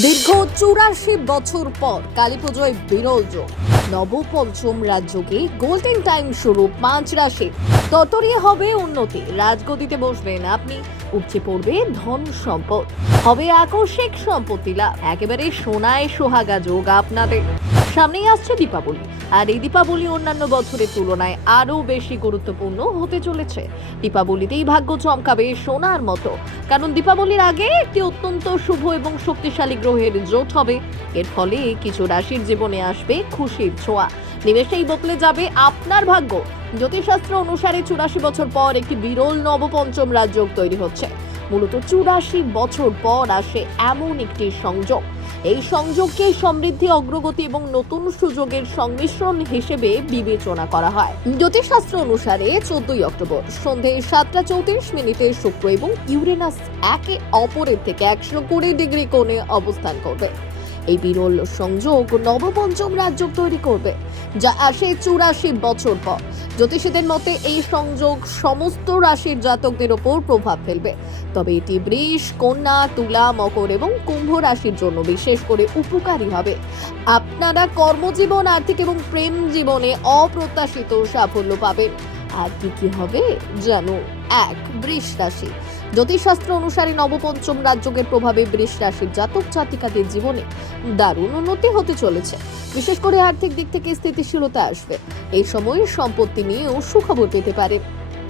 দীর্ঘ চুরাশি বছর পর কালী পুজোয় বিরল যোগ নবপঞ্চম রাজ্যকে গোল্ডেন টাইম শুরু পাঁচ রাশি। ততরই হবে উন্নতি। রাজগতিতে বসবেন আপনি। উপচে পড়বে ধন সম্পদ। হবে আকস্মিক সম্পত্তি লাভ। একেবারে সোনায় সোহাগা যোগ আপনাদের। সামনেই আসছে দীপাবলি। আর এই দীপাবলি অন্যান্য বছরের তুলনায় আরও বেশি গুরুত্বপূর্ণ হতে চলেছে। দীপাবলিতেই ভাগ্য চমকাবে সোনার মতো। কারণ দীপাবলির আগে একটি অত্যন্ত শুভ এবং শক্তিশালী গ্রহের জোট হবে। এর ফলে কিছু রাশির জীবনে আসবে খুশির ছোঁয়া। নিমেষেই বদলে যাবে আপনার ভাগ্য। জ্যোতিষশাস্ত্র অনুসারে চুরাশি বছর পর একটি বিরল নবপঞ্চম রাজযোগ তৈরি হচ্ছে। মূলত চুরাশি বছর পর আসে এমন একটি সংযোগ। এই সংযোগকে সমৃদ্ধি, অগ্রগতি এবং নতুন সুযোগের সংমিশ্রণ হিসেবে বিবেচনা করা হয়। জ্যোতিষশাস্ত্র অনুসারে চোদ্দই অক্টোবর সন্ধে সাতটা চৌত্রিশ মিনিটে শুক্র এবং ইউরেনাস একে অপরের থেকে একশো কুড়ি ডিগ্রি কোণে অবস্থান করবে। এই বিরল সংযোগ নবপঞ্চম রাজ্য তৈরি করবে, যা আসে চুরাশি বছর পর। জ্যোতিষীদের মতে এই সংযোগ সমস্ত রাশির জাতকদের ওপর প্রভাব ফেলবে। তবে এটি বৃষ, কন্যা, তুলা, মকর এবং কুম্ভ রাশির জন্য বিশেষ করে উপকারী হবে। আপনারা কর্মজীবন, আর্থিক এবং প্রেম জীবনে অপ্রত্যাশিত সাফল্য পাবেন। আর কি কি হবে জানো এক বৃষ রাশি। জ্যোতিষশাস্ত্র অনুসারে নবপঞ্চম রাজ্যের প্রভাবে বৃষ রাশির জাতক জাতিকাদের জীবনে দারুণ উন্নতি হতে চলেছে। বিশেষ করে আর্থিক দিক থেকে স্থিতিশীলতা আসবে। এই সময় সম্পত্তি নিয়েও সুখবর পেতে পারে।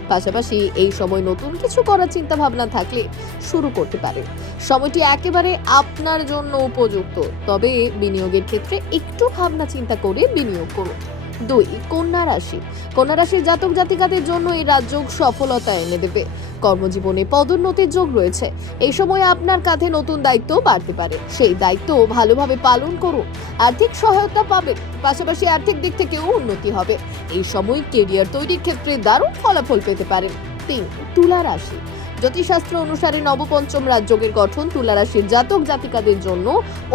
পাশাপাশি এই সময় নতুন কিছু করার চিন্তা ভাবনা থাকলে শুরু করতে পারেন সময়টি একেবারে আপনার জন্য উপযুক্ত। তবে বিনিয়োগের ক্ষেত্রে একটু ভাবনা চিন্তা করে বিনিয়োগ করুন। দুই, কন্যা রাশি। কন্যা রাশির জাতক জাতিকাদের জন্য এই রাজযোগ সফলতা এনে দেবে। কর্মজীবনে পদোন্নতির যোগ রয়েছে। এই সময় আপনার কাঁধে নতুন দায়িত্ব বাড়তে পারে। সেই দায়িত্ব ভালোভাবে পালন করুন। আর্থিক সহায়তা পাবেন। পাশাপাশি আর্থিক দিক থেকেও উন্নতি হবে। এই সময় কেরিয়ার তৈরির ক্ষেত্রে দারুণ ফলাফল পেতে পারেন। তিন, তুলা রাশি। জ্যোতিষশাস্ত্র অনুসারে নবপঞ্চম রাজযোগের গঠন তুলা রাশির জাতক জাতিকাদের জন্য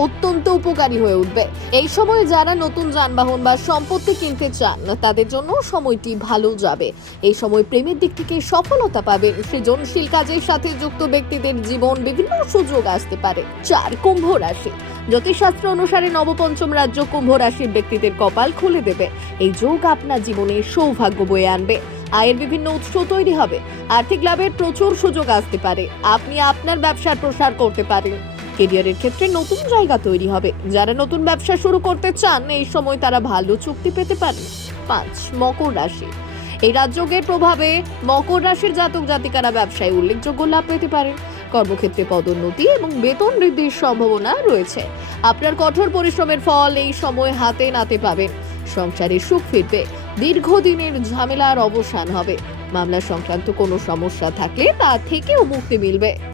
অত্যন্ত উপকারী হয়ে উঠবে। এই সময়ে যারা নতুন যানবাহন বা সম্পত্তি কিনতে চান, তাদের জন্য সময়টি ভালো যাবে। এই সময় প্রেমের দিক থেকে সফলতা পাবেন সৃজনশীল কাজের সাথে যুক্ত ব্যক্তিদের জীবন বিভিন্ন সুযোগ আসতে পারে। চার কুম্ভ রাশি। জ্যোতিষশাস্ত্র অনুসারে নবপঞ্চম রাজ্য কুম্ভ রাশির ব্যক্তিদের কপাল খুলে দেবে। এই যোগ আপনার জীবনে সৌভাগ্য বয়ে আনবে। আয়ের বিভিন্ন উৎস তৈরি হবে। আর্থিক লাভের প্রচুর সুযোগ আসতে পারে। আপনি আপনার ব্যবসার প্রসার করতে পারেন। কেরিয়ারের ক্ষেত্রে নতুন জায়গা তৈরি হবে। যারা নতুন ব্যবসা শুরু করতে চান, এই সময় তারা ভালো চুক্তি পেতে পারেন। পাঁচ, মকর রাশি। এই রাজযোগের প্রভাবে মকর রাশির জাতক জাতিকারা ব্যবসায় উল্লেখযোগ্য লাভ পেতে পারেন। কর্মক্ষেত্রে পদোন্নতি এবং বেতন বৃদ্ধির সম্ভাবনা রয়েছে। আপনার কঠোর পরিশ্রমের ফল এই সময় হাতে নাতে পাবেন। সংসারে সুখ ফিরবে। দীর্ঘদিনের ঝামেলার অবসান হবে। মামলা সংক্রান্ত কোনো সমস্যা থাকলে তা থেকেও মুক্তি মিলবে।